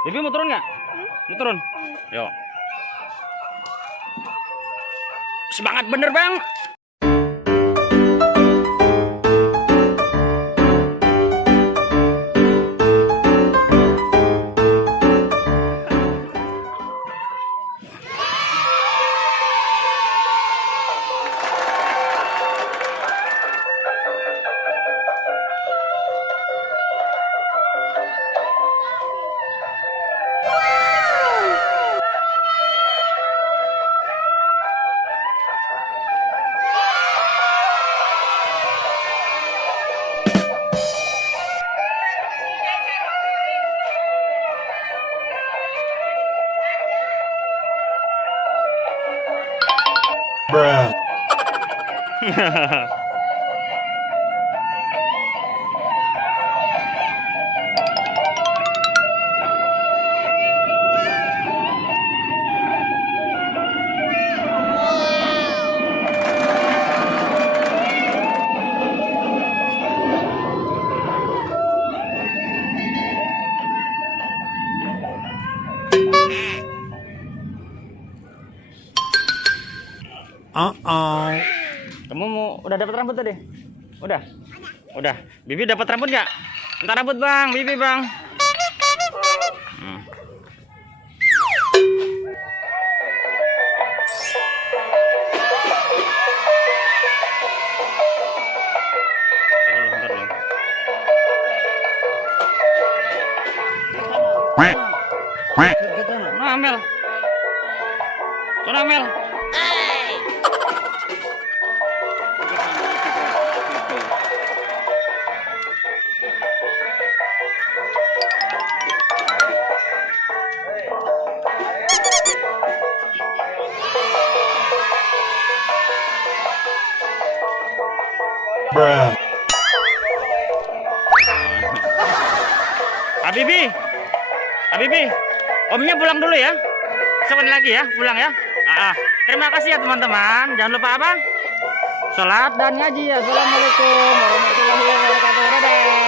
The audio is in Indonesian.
Bibi mau turun nggak? Mau turun? Yuk. Semangat bener bang. Bruh. Kamu udah dapat rambut tadi? Udah? Udah. Bibi dapat rambut nggak? Entar rambut bang, Bibi bang. Ntar dulu. Nah, Amel. Sana Amel. Bruh. Habibi, Habibi, omnya pulang dulu ya. Sebentar lagi ya, pulang ya. Terima kasih ya teman-teman. Jangan lupa apa? Sholat dan ngaji ya. Assalamualaikum warahmatullahi wabarakatuh. Dadah.